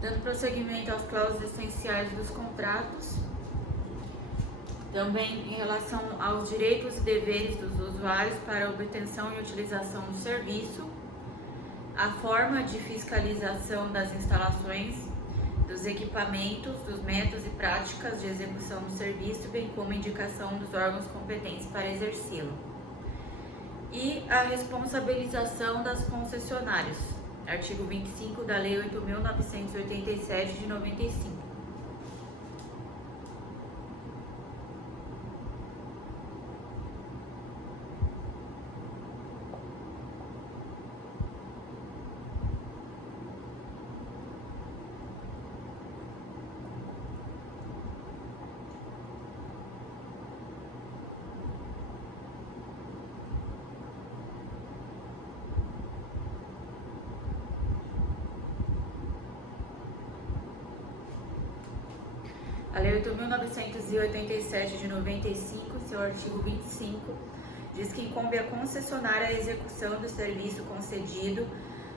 Dando prosseguimento às cláusulas essenciais dos contratos, também em relação aos direitos e deveres dos usuários para a obtenção e utilização do serviço, a forma de fiscalização das instalações, dos equipamentos, dos métodos e práticas de execução do serviço, bem como a indicação dos órgãos competentes para exercê-lo. E a responsabilização das concessionárias, artigo 25 da Lei 8.987 de 95. A Lei 8.987 de 95, seu artigo 25, diz que incumbe à concessionária a execução do serviço concedido,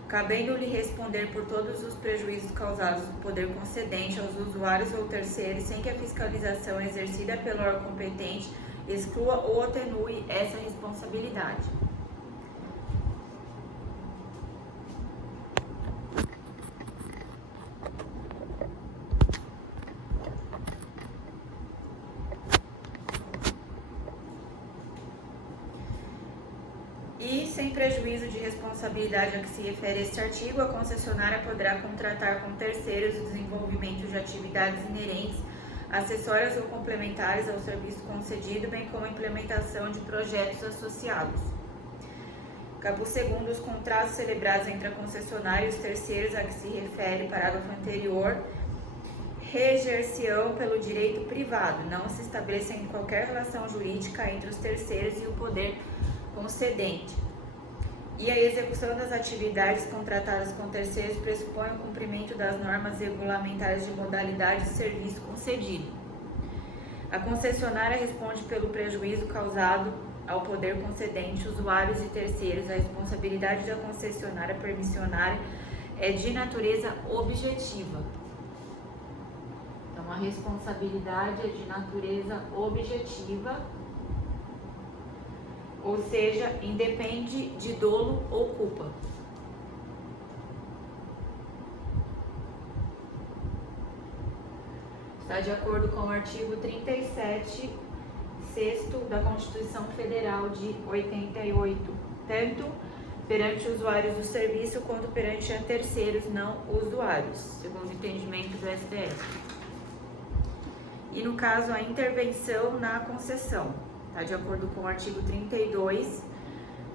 cabendo-lhe responder por todos os prejuízos causados do poder concedente aos usuários ou terceiros, sem que a fiscalização exercida pelo órgão competente exclua ou atenue essa responsabilidade. E, sem prejuízo de responsabilidade a que se refere este artigo, a concessionária poderá contratar com terceiros o desenvolvimento de atividades inerentes, acessórias ou complementares ao serviço concedido, bem como a implementação de projetos associados. Caput 2º, os contratos celebrados entre a concessionária e os terceiros a que se refere o parágrafo anterior reger-se-ão pelo direito privado, não se estabelecendo qualquer relação jurídica entre os terceiros e o poder concedente. E a execução das atividades contratadas com terceiros pressupõe o cumprimento das normas regulamentares de modalidade de serviço concedido. A concessionária responde pelo prejuízo causado ao poder concedente, usuários e terceiros. A responsabilidade da concessionária permissionária é de natureza objetiva. Então, a responsabilidade é de natureza objetiva, ou seja, independe de dolo ou culpa. Está de acordo com o artigo 37, 6º da Constituição Federal de 88, tanto perante usuários do serviço quanto perante terceiros não usuários, segundo o entendimento do STF. E no caso, a intervenção na concessão, está de acordo com o artigo 32,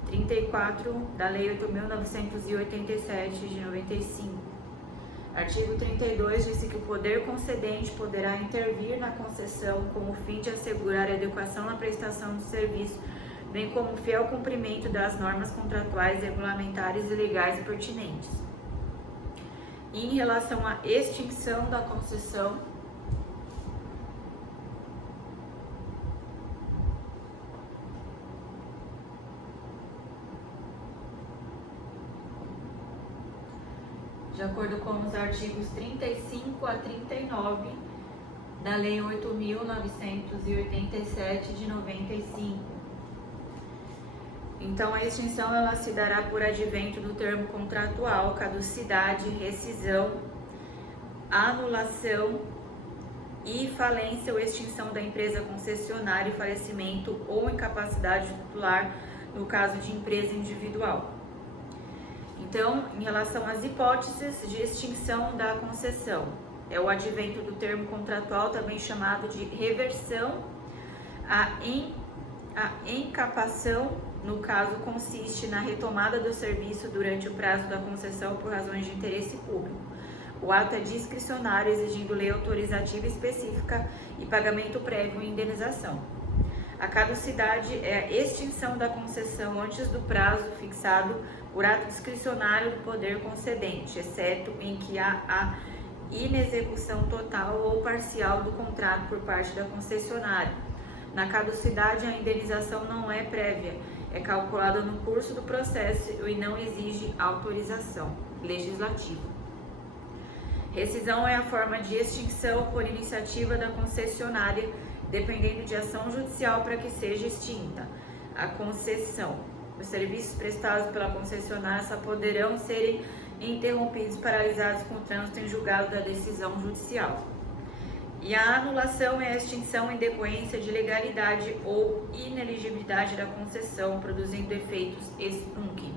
34 da Lei 8.987 de 95. Artigo 32 diz que o poder concedente poderá intervir na concessão com o fim de assegurar a adequação na prestação do serviço, bem como o fiel cumprimento das normas contratuais, regulamentares e legais pertinentes. E em relação à extinção da concessão, de acordo com os artigos 35 a 39 da Lei 8.987 de 95. Então, a extinção ela se dará por advento do termo contratual, caducidade, rescisão, anulação e falência ou extinção da empresa concessionária e falecimento ou incapacidade titular no caso de empresa individual. Então, em relação às hipóteses de extinção da concessão, é o advento do termo contratual, também chamado de reversão. A encapação, no caso, consiste na retomada do serviço durante o prazo da concessão por razões de interesse público. O ato é discricionário, exigindo lei autorizativa específica e pagamento prévio e indenização. A caducidade é a extinção da concessão antes do prazo fixado por ato discricionário do poder concedente, exceto em que há a inexecução total ou parcial do contrato por parte da concessionária. Na caducidade, a indenização não é prévia, é calculada no curso do processo e não exige autorização legislativa. Rescisão é a forma de extinção por iniciativa da concessionária, dependendo de ação judicial para que seja extinta a concessão. Os serviços prestados pela concessionária só poderão serem interrompidos, paralisados com o trânsito em julgado da decisão judicial. E a anulação é a extinção em decorrência de legalidade ou ineligibilidade da concessão, produzindo efeitos ex nunc,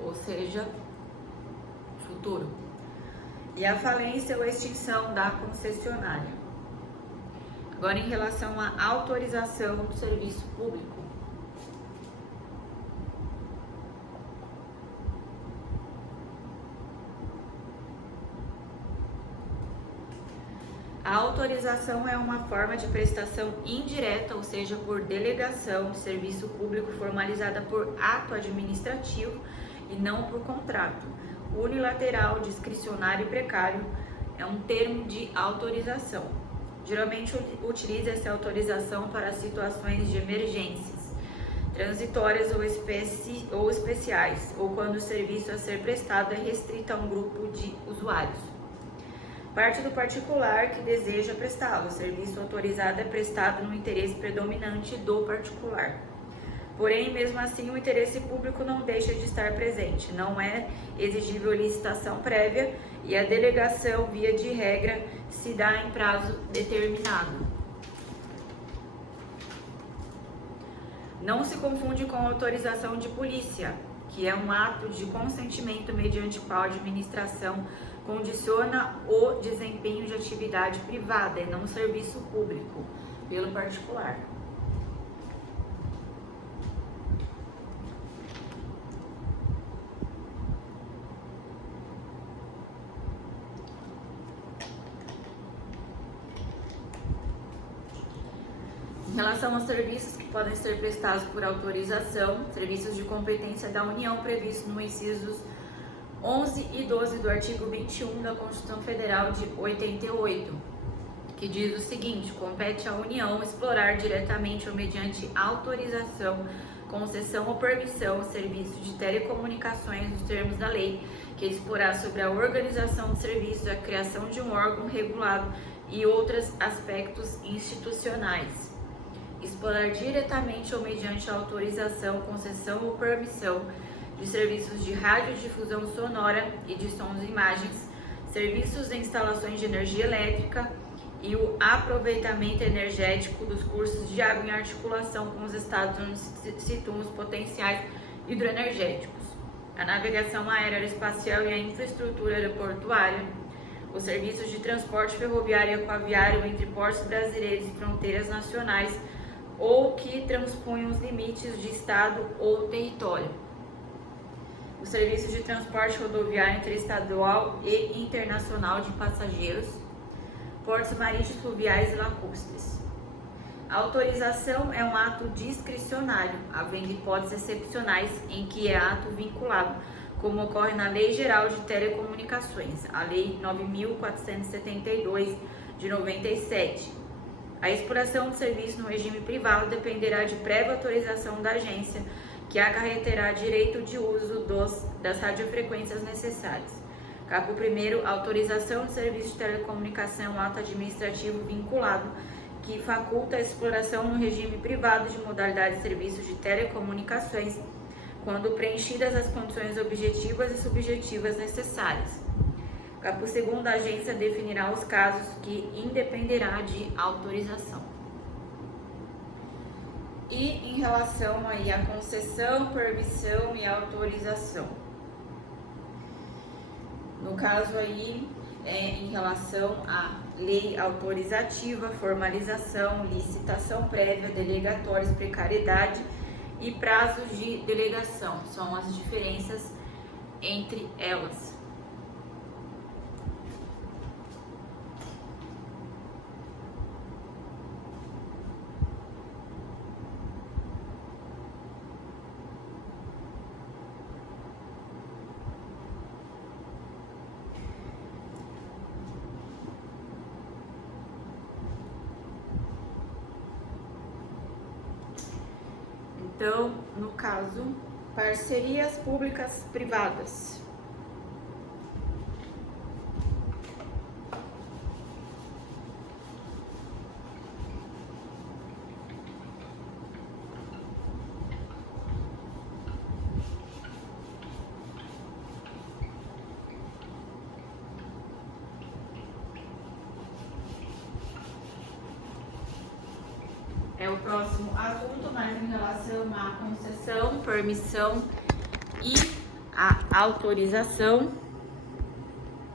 ou seja, futuro. E a falência ou extinção da concessionária. Agora, em relação à autorização do serviço público. A autorização é uma forma de prestação indireta, ou seja, por delegação de serviço público formalizada por ato administrativo e não por contrato. Unilateral, discricionário e precário é um termo de autorização. Geralmente utiliza-se autorização para situações de emergências, transitórias ou especiais, ou quando o serviço a ser prestado é restrito a um grupo de usuários. Parte do particular que deseja prestá-lo. O serviço autorizado é prestado no interesse predominante do particular. Porém, mesmo assim, o interesse público não deixa de estar presente. Não é exigível licitação prévia e a delegação, via de regra, se dá em prazo determinado. Não se confunde com autorização de polícia, que é um ato de consentimento mediante qual a administração condiciona o desempenho de atividade privada e não serviço público pelo particular. Em relação aos serviços que podem ser prestados por autorização, serviços de competência da União previstos no incisos 11 e 12 do artigo 21 da Constituição Federal de 88, que diz o seguinte: compete à União explorar diretamente ou mediante autorização, concessão ou permissão serviço de telecomunicações nos termos da lei, que disporá sobre a organização do serviço, a criação de um órgão regulado e outros aspectos institucionais. Explorar diretamente ou mediante autorização, concessão ou permissão de serviços de radiodifusão sonora e de sons e imagens, serviços de instalações de energia elétrica e o aproveitamento energético dos cursos de água em articulação com os estados onde se situam os potenciais hidroenergéticos, a navegação aérea, aeroespacial e a infraestrutura aeroportuária, os serviços de transporte ferroviário e aquaviário entre portos brasileiros e fronteiras nacionais ou que transponham os limites de estado ou território, os serviços de transporte rodoviário interestadual e internacional de passageiros, portos marítimos, fluviais e lacustres. A autorização é um ato discricionário, havendo hipóteses excepcionais em que é ato vinculado, como ocorre na Lei Geral de Telecomunicações, a Lei 9.472 de 97. A exploração do serviço no regime privado dependerá de prévia autorização da agência, que acarreterá direito de uso das radiofrequências necessárias. Caput 1º, autorização de serviço de telecomunicação, ato administrativo vinculado, que faculta a exploração no regime privado de modalidade de serviço de telecomunicações, quando preenchidas as condições objetivas e subjetivas necessárias. Caput 2º, a agência definirá os casos que independerá de autorização. E em relação aí à concessão, permissão e autorização. No caso aí, em relação à lei autorizativa, formalização, licitação prévia, delegatórios, precariedade e prazos de delegação. São as diferenças entre elas. Então, no caso, parcerias públicas privadas. é o próximo assunto, mas em relação à concessão, permissão e a autorização,